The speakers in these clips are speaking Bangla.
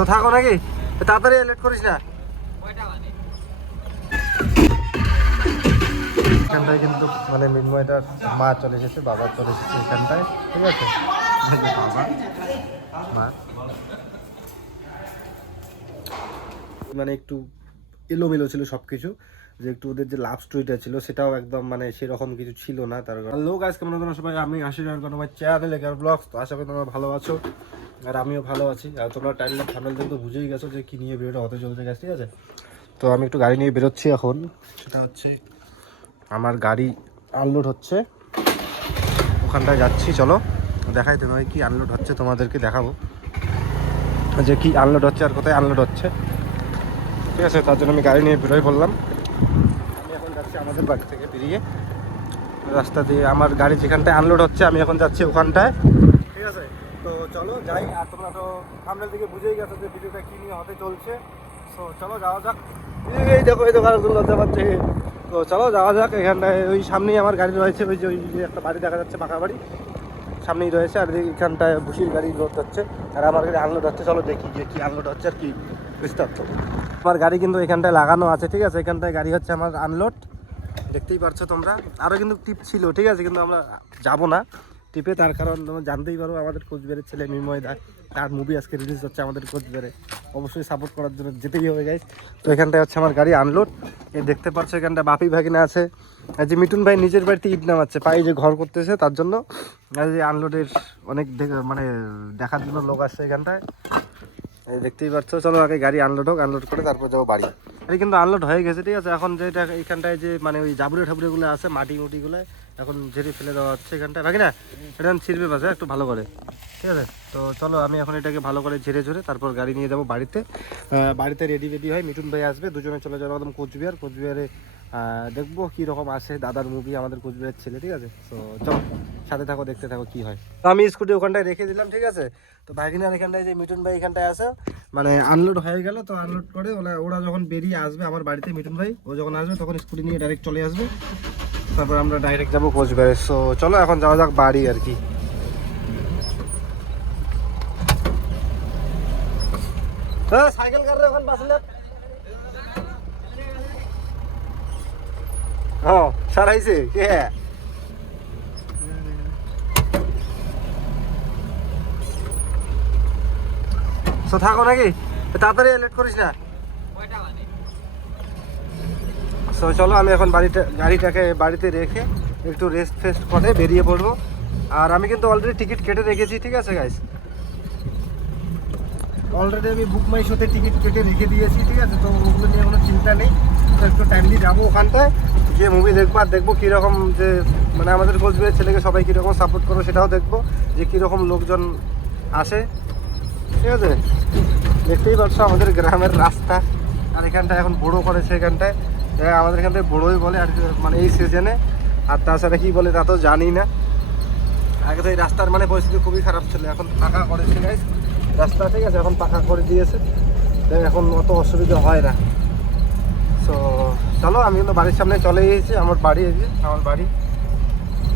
তো থাকো নাকি, তাড়াতাড়ি লেট করিস না। এখানটায় কিন্তু মানে মৃন্ময়টার মা চলে এসেছে, বাবা চলে এসেছে এখানটায়, ঠিক আছে। বাবা মা মানে একটু এলোমেলো ছিল সব কিছু, যে একটু ওদের যে লাভ স্টোরিটা ছিল সেটাও একদম মানে সেরকম কিছু ছিল না। তার লোক আজকে মনে তোমরা সবাই, আমি আশীর্বাদ আমার চ্যানেলে ব্লগস, তো আশা করি তোমরা ভালো আছো আর আমিও ভালো আছি। আর তোমরা টাইমটা থামেল দেখতে বুঝেই গেছো যে কী নিয়ে ভিডিওটা হতে চলতে গেছে, ঠিক আছে। তো আমি একটু গাড়ি নিয়ে বেরোচ্ছি এখন, সেটা হচ্ছে আমার গাড়ি আনলোড হচ্ছে, ওখানটায় যাচ্ছি। চলো দেখাই তোমায় কি আনলোড হচ্ছে, তোমাদেরকে দেখাবো যে কি আনলোড হচ্ছে আর কোথায় আনলোড হচ্ছে, ঠিক আছে। তার জন্য আমি গাড়ি নিয়ে বেরোয় পড়লাম। আমি এখন যাচ্ছি আমাদের বাড়ি থেকে বেরিয়ে রাস্তা দিয়ে, আমার গাড়ি যেখানটায় আনলোড হচ্ছে আমি এখন যাচ্ছি ওখানটায়, ঠিক আছে। তো চলো যাই। আর তোমরা তো সামনের দিকে বুঝেই গেছো যে ভিডিওটা কী নিয়ে হতে চলছে। তো চলো যাওয়া যাক। এই দেখো এই দোকানগুলো লজ্জা পাচ্ছে। তো চলো যাওয়া যাক। এখানটায় ওই সামনেই আমার গাড়ি রয়েছে, ওই যে ওই যে একটা বাড়ি দেখা যাচ্ছে, পাকা বাড়ি সামনেই রয়েছে। আর এখানটায় ভুসির গাড়ি লোড হচ্ছে আর আমার গাড়ি আনলোড হচ্ছে। চলো দেখি যে কী আনলোড হচ্ছে আর কি বিস্তারিত। আমার গাড়ি কিন্তু এখানটায় লাগানো আছে, ঠিক আছে। এখানটায় গাড়ি হচ্ছে আমার আনলোড, দেখতেই পারছো তোমরা। আরও কিন্তু টিপ ছিল, ঠিক আছে, কিন্তু আমরা যাবো না টিপে, তার কারণ তোমরা জানতেই পারো আমাদের কোচবিহারের ছেলে মৃন্ময় দা, তার মুভি আজকে রিলিজ হচ্ছে আমাদের কোচবিহারে, অবশ্যই সাপোর্ট করার জন্য যেতেই হবে গাইস। তো এখানটায় হচ্ছে আমার গাড়ি আনলোড, এই দেখতে পাচ্ছ এখানটা বাপি ভাগিনা আছে, আর যে মিঠুন ভাই নিজের বাড়িতে ইট নামাচ্ছে, পায়ে যে ঘর করতেছে তার জন্য, আর যে আনলোডের অনেক মানে দেখার জন্য লোক আসছে এখানটায়, দেখতেই পাচ্ছ। চলো আগে গাড়ি আনলোড হোক, আনলোড করে তারপর যাবো বাড়ি। গাড়ি কিন্তু আনলোড হয়ে গেছে, ঠিক আছে। এখন যেটা এখানটায় যে মানে ওই জাবুরে ঠাবুরেগুলো আছে, মাটি মুটিগুলো এখন ঝেড়ে ফেলে দেওয়া হচ্ছে এখানটায়, বাকি না এটা ছিঁড়বে পাশে একটু ভালো করে, ঠিক আছে। তো চলো আমি এখন এটাকে ভালো করে ঝেড়ে ঝেড়ে তারপর গাড়ি নিয়ে যাবো বাড়িতে। বাড়িতে রেডি হয়, মিঠুন ভাই আসবে, দুজনে চলে যাবো একদম কোচবিহারে দেখবো কীরকম আসে দাদার মুভি, আমাদের কোচবিহারের ছেলে, ঠিক আছে। তো চলো সাথে থাকো, দেখতে থাকো কি হয়। তো আমি স্কুটি ওখানটায় রেখে দিলাম, ঠিক আছে। তো ভাগিনার এখানটায় যে মিঠুন ভাই এখানটায় আছে, মানে আনলোড হয়ে গেল। তো আনলোড করে ওরা যখন বেরিয়ে আসবে আমার বাড়িতে, মিঠুন ভাই ও যখন আসবে তখন স্কুটি নিয়ে ডাইরেক্ট চলে আসবে, তারপর আমরা ডাইরেক্ট যাবো কোচবিহারে। সো চলো এখন যাওয়া যাক বাড়ি আর কি। সাইকেল কার ওখান বাসলে হ্যাঁ সারাইছে কে তো থাকো নাকি, তাড়াতাড়ি লেট করিস না। সো চলো আমি এখন গাড়িটাকে বাড়িতে রেখে একটু রেস্ট ফেস্ট করে বেরিয়ে পড়বো। আর আমি কিন্তু অলরেডি টিকিট কেটে রেখেছি, ঠিক আছে গাইস। অলরেডি আমি বুক মাই শোতে টিকিট কেটে রেখে দিয়েছি, ঠিক আছে। তো ওগুলো নিয়ে কোনো চিন্তা নেই। তো একটু টাইমলি যাবো ওখানটায়, যে মুভি দেখবো আর দেখবো কীরকম যে মানে আমাদের কোচবিহারের ছেলেকে সবাই কীরকম সাপোর্ট করবো সেটাও দেখবো, যে কীরকম লোকজন আসে, ঠিক আছে। দেখতেই পাচ্ছ আমাদের গ্রামের রাস্তা, আর এখানটায় এখন বড়ো করেছে এখানটায়, আমাদের এখানটায় বড়োই বলে আর মানে এই সিজনে। আর তাছাড়া কী বলে তা তো জানি না। আগে তো এই রাস্তার মানে পরিস্থিতি খুবই খারাপ ছিল, এখন পাকা করেছে গাইস রাস্তা, ঠিক আছে। এখন পাকা করে দিয়েছে, এখন অত অসুবিধা হয় না। সো চলো আমি কিন্তু বাড়ির সামনে চলে এসেছি, আমার বাড়ি।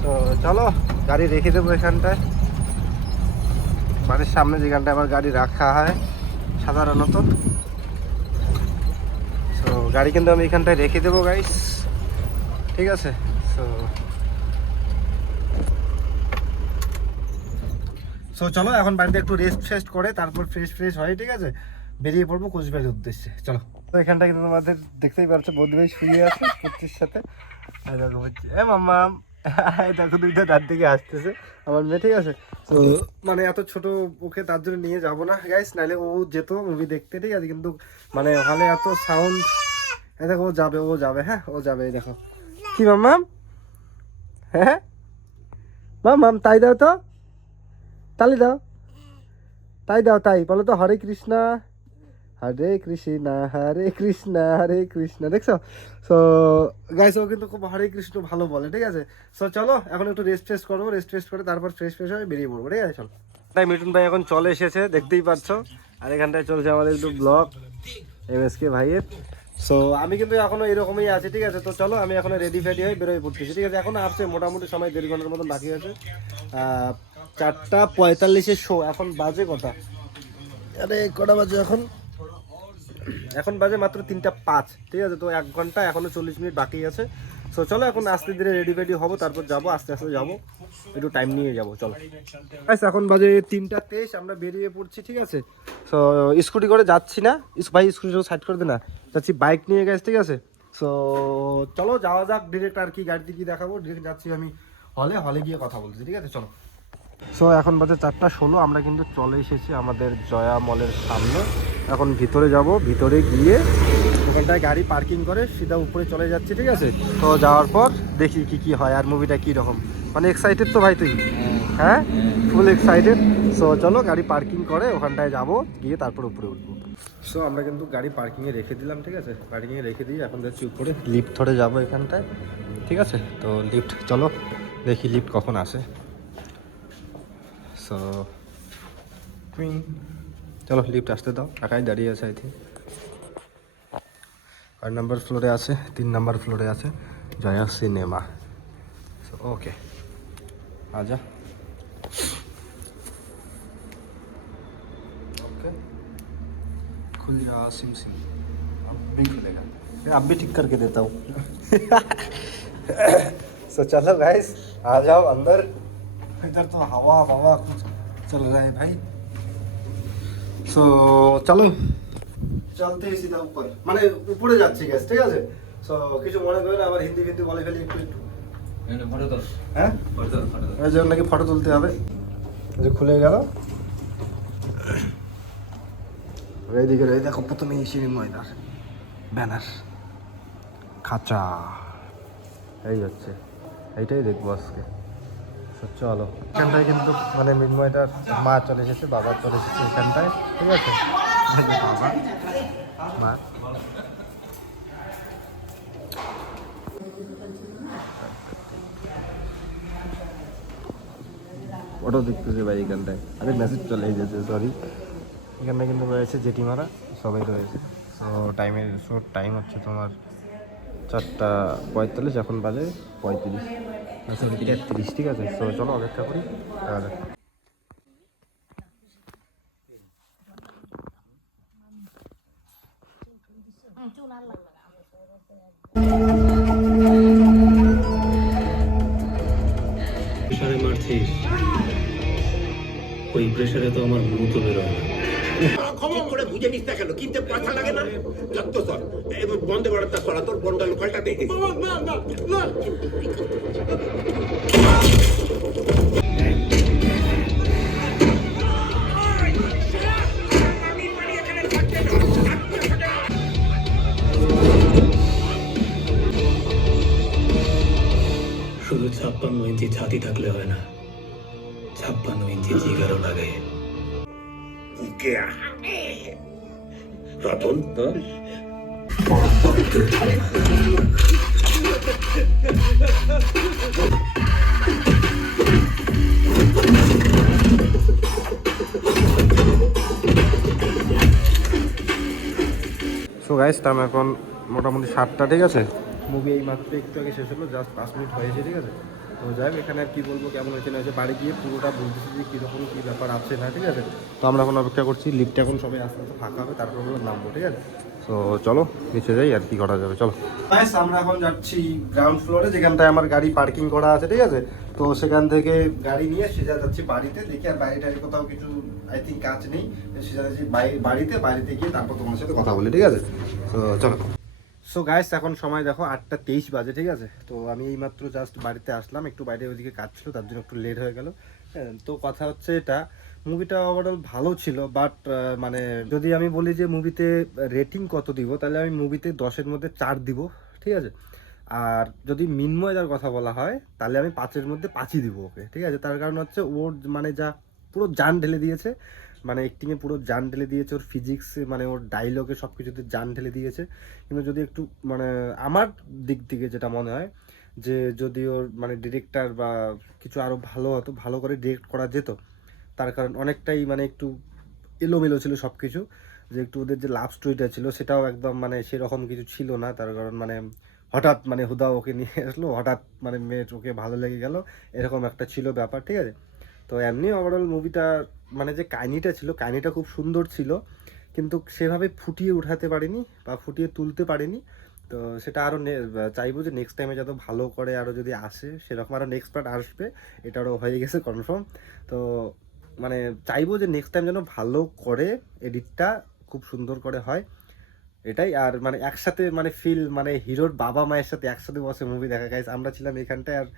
সো চলো গাড়ি রেখে দেবো এখানটায়, বাড়ির সামনে যেখানটায় আমার গাড়ি রাখা হয় সাধারণত। সো গাড়ি কিন্তু আমি এখানটায় রেখে দেবো গাইস, ঠিক আছে। সো চলো এখন বাড়িতে একটু রেস্ট ফেস্ট করে তারপর ফ্রেশ হয়, ঠিক আছে, বেরিয়ে পড়বো কোচবিহারের উদ্দেশ্যে। চলো। তো এখানটা কিন্তু তোমাদের দেখতেই পাচ্ছ বৌদি ভাই শুয়ে আছে কুর্তির সাথে, দেখো হচ্ছে মাম্মাম, দেখো দুইটা দাঁত থেকে আসতেছে আমার মেয়ে, ঠিক আছে। তো মানে এত ছোট ওকে তার জন্য নিয়ে যাবো না গাইস, নাহলে ও যেত মুভি দেখতে, ঠিক আছে। কিন্তু মানে ওখানে এত সাউন্ড, দেখো ও যাবে হ্যাঁ ও যাবে, দেখো কি মাম্মাম, হ্যাঁ মাম্মাম তাই দাও তো, তালি দাও, তাই বলো তো, হরে কৃষ্ণা হরে কৃষ্ণা দেখছো। সো গাইস ও কিন্তু খুব হরে কৃষ্ণ ভালো বলে, ঠিক আছে। সো চলো এখন একটু রেস্ট করবো, রেস্ট করে তারপর ফ্রেশ হয়ে বেরিয়ে পড়বো, ঠিক আছে। চলো তাই মিঠুন ভাই এখন চলে এসেছে, দেখতেই পাচ্ছ। আর এখানটায় চলছে আমাদের একটু ব্লগ MSK ভাইয়ের। সো আমি কিন্তু এখনো এরকমই আছি, ঠিক আছে। তো চলো আমি এখনো রেডি হয়ে বেরোয় পড়তেছি, ঠিক আছে। এখনো আসছে মোটামুটি সময় 1.5 ঘন্টার মতন বাকি আছে। 4:45 শো, এখন বাজে কথা আরে কটা বাজে এখন? এখন বাজে মাত্র 3:05, ঠিক আছে। তো 1 ঘন্টা এখনো 40 মিনিট বাকি আছে। সো চলো এখন আস্তে ধীরে রেডি ফেডি হবো, তারপর যাবো, আস্তে আস্তে যাবো, একটু টাইম নিয়ে যাবো। চলো এখন বাজে 3:23, আমরা বেরিয়ে পড়ছি, ঠিক আছে। সো স্কুটি করে যাচ্ছি না, ভাই স্কুটি সাইড করে দে না, যাচ্ছি বাইক নিয়ে গেছে, ঠিক আছে। সো চলো যাওয়া যাক ডিরেক্ট। আর কি গাড়িতে কি দেখাবো, ডিরেক্ট যাচ্ছি আমি হলে গিয়ে কথা বলছি, ঠিক আছে চলো। সো এখন বাজে 4:16, আমরা কিন্তু চলে এসেছি আমাদের জয়া মলের সামনে। এখন ভিতরে যাব, ভিতরে গিয়ে ওখানটায় গাড়ি পার্কিং করে সিধা উপরে চলে যাচ্ছি, ঠিক আছে। তো যাওয়ার পর দেখি কি কি হয় আর মুভিটা কী রকম। মানে এক্সাইটেড তো ভাই তুই? হ্যাঁ, ফুল এক্সাইটেড। সো চলো গাড়ি পার্কিং করে ওখানটায় যাব, গিয়ে তারপর উপরে উঠবো। সো আমরা কিন্তু গাড়ি পার্কিংয়ে রেখে দিলাম, ঠিক আছে। পার্কিংয়ে রেখে দিয়ে এখন যাচ্ছি উপরে, লিফট ধরে যাবো এখানটায়, ঠিক আছে। তো লিফট, চলো দেখি লিফট কখন আসে। সো চলো লিফট আসতে দাও, টাকাই দাঁড়িয়ে আছে। আই থিঙ্ক কয় নাম্বার ফ্লোরে আছে? 3 নাম্বার ফ্লোরে আছে জয়া সিনেমা। সো ওকে আজা। ओके खुल जा सिम सिम, अब भी खुलेगा, अब भी ठीक करके देता हूँ। सो चलो गाइस आ जाओ अंदर। इधर तो हवा हवा कुछ चल रहा है भाई। सो चलो চলতে সিধা উপর, মানে উপরে যাচ্ছি গ্যাস, ঠিক আছে। সো কিছু মনে করেন আবার হিন্দি ফিন্দি বলে ফেলি একটু একটু। ফটো তোল, হ্যাঁ এই জন্য নাকি ফটো তুলতে হবে। যে খুলে গেল, এইদিকে এই দেখো প্রথমে শিরিন ময়দার ব্যানার খাঁচা, এই হচ্ছে এইটাই দেখবো আজকে। চলো এখানটায় কিন্তু মানে মৃন্ময়টার মা চলে এসেছে, বাবা চলে এসেছে এখানটায়, ঠিক আছে। বাবা মা ফটো দেখতেছে ভাই এখানটায়। আরে মেসেজ চলে এসেছে, সরি। এখানটায় কিন্তু রয়েছে জেঠিমারা, সবাই রয়েছে। সো টাইম হচ্ছে তোমার 4:45, এখন বাজে 35, সরি 33, ঠিক আছে। সো চলো অপেক্ষা করি। প্রেসারে মারছিস, ওই প্রেসারে তো আমার মুখ তো বেরোয় না। ক্ষমা করে বুঝে নিস না কেন? কিনতে পয়সা লাগে না? যত সর এবার বন্ধে করার করা তোর বন্ধ লোকালটা দেখে শুধু 56 ইঞ্চি ছাতি থাকলে হয় না, 56 ইঞ্চি জিগারও লাগে। রতন সো গাইস টাইম এখন মোটামুটি 7টা, ঠিক আছে। মুভি এই মাত্র একটু আগে শেষ হলো, জাস্ট 5 মিনিট হয়েছে, ঠিক আছে। তো যাই হোক, এখানে আর কী বলবো, কেমন হয়েছে না হয়েছে, বাড়ি গিয়ে পুরোটা বলতেছি যে কীরকম কী ব্যাপার আছে না, ঠিক আছে। তো আমরা এখন অপেক্ষা করছি, লিফটে এখন সবাই আস্তে আস্তে ফাঁকা হবে, তারপর আমরা নামবো, ঠিক আছে। তো চলো নিচে যাই, আর কি করা যাবে, চলো গাইস। আমরা এখন যাচ্ছি গ্রাউন্ড ফ্লোরে, যেখানটায় আমার গাড়ি পার্কিং করা আছে, ঠিক আছে। তো সেখান থেকে গাড়ি নিয়ে সোজা যাচ্ছি বাড়িতে। দেখি আর বাইরে টাড়ি কোথাও কিছু আই থিঙ্ক কাজ নেই, সোজা যাচ্ছি বাড়িতে গিয়ে তারপর তোমার সাথে কথা বলি, ঠিক আছে। তো চলো। সো গাইস এখন সময় দেখো 8:23 বাজে, ঠিক আছে। তো আমি এইমাত্র জাস্ট বাড়িতে আসলাম, একটু বাইরে ওইদিকে কাজ ছিল, তার জন্য একটু লেট হয়ে গেল। হ্যাঁ, তো কথা হচ্ছে এটা, মুভিটা ওভারঅল ভালো ছিল, বাট মানে যদি আমি বলি যে মুভিতে রেটিং কত দিব, তাহলে আমি মুভিতে 10-এর মধ্যে 4 দিব, ঠিক আছে। আর যদি মিন্ময়দার কথা বলা হয়, তাহলে আমি 5-এর মধ্যে 5ই দিব ওকে, ঠিক আছে। তার কারণ হচ্ছে ওর মানে যা পুরো জান ঢেলে দিয়েছে, মানে অ্যাক্টিংয়ে পুরো জান ঢেলে দিয়েছে, ওর ফিজিক্সে মানে ওর ডায়লগে সব কিছুতে জান ঢেলে দিয়েছে। কিন্তু যদি একটু মানে আমার দিক থেকে যেটা মনে হয় যে যদি ওর মানে ডিরেক্টর বা কিছু আরও ভালো হতো, ভালো করে ডিরেক্ট করা যেত। তার কারণ অনেকটাই মানে একটু এলোমেলো ছিল সব কিছু, যে একটু ওদের যে লাভ স্টোরিটা ছিল সেটাও একদম মানে সেরকম কিছু ছিল না। তার কারণ মানে হঠাৎ মানে হুদা ওকে নিয়ে আসলো, হঠাৎ মানে মেয়ের ওকে ভালো লেগে গেল, এরকম একটা ছিল ব্যাপার, ঠিক আছে। তো এমনি ওভারঅল মুভিটা মানে যে কাহিনিটা ছিল, কাহিনিটা খুব সুন্দর ছিল, কিন্তু সেভাবে ফুটিয়ে উঠাতে পারিনি বা ফুটিয়ে তুলতে পারিনি। তো সেটা আরও চাইবো যে নেক্সট টাইমে যত ভালো করে আরও যদি আসে, সেরকম আরও নেক্সট পার্ট আসবে, এটা আরও হয়ে গেছে কনফার্ম। তো মানে চাইবো যে নেক্সট টাইম যেন ভালো করে এডিটটা খুব সুন্দর করে হয়, এটাই। আর মানে একসাথে মানে ফিল, মানে হিরোর বাবা মায়ের সাথে একসাথে বসে মুভি দেখা, গাইস আমরা ছিলাম এখানটায় আর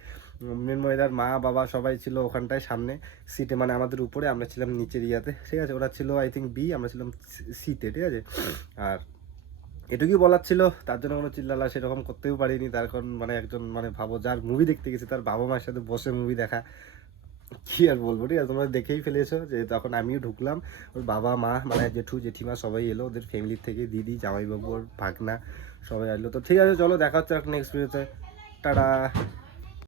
মৃন্ময়দার মা বাবা সবাই ছিল ওখানটায় সামনে সিটে, মানে আমাদের উপরে, আমরা ছিলাম নিচের ইয়াতে, ঠিক আছে। ওরা ছিল আই থিঙ্ক বি, আমরা ছিলাম সিতে, ঠিক আছে। আর এটুকুই বলার ছিল, তার জন্য কোনো চিল্লালা সেরকম করতেও পারিনি, তার কারণ মানে একজন মানে ভাবো যার মুভি দেখতে গেছে তার বাবা মায়ের সাথে বসে মুভি দেখা, কি আর বলবো, ঠিক আছে। তোমরা দেখেই ফেলেছো যে তখন আমিও ঢুকলাম, ওর বাবা মা মানে জেঠু জেঠিমা সবাই এলো, ওদের ফ্যামিলির থেকে দিদি জামাইবাবু ওর ভাগনা সবাই এলো। তো ঠিক আছে, চলো দেখা হচ্ছে একটা নেক্সট ভিডিওতে, টাটা।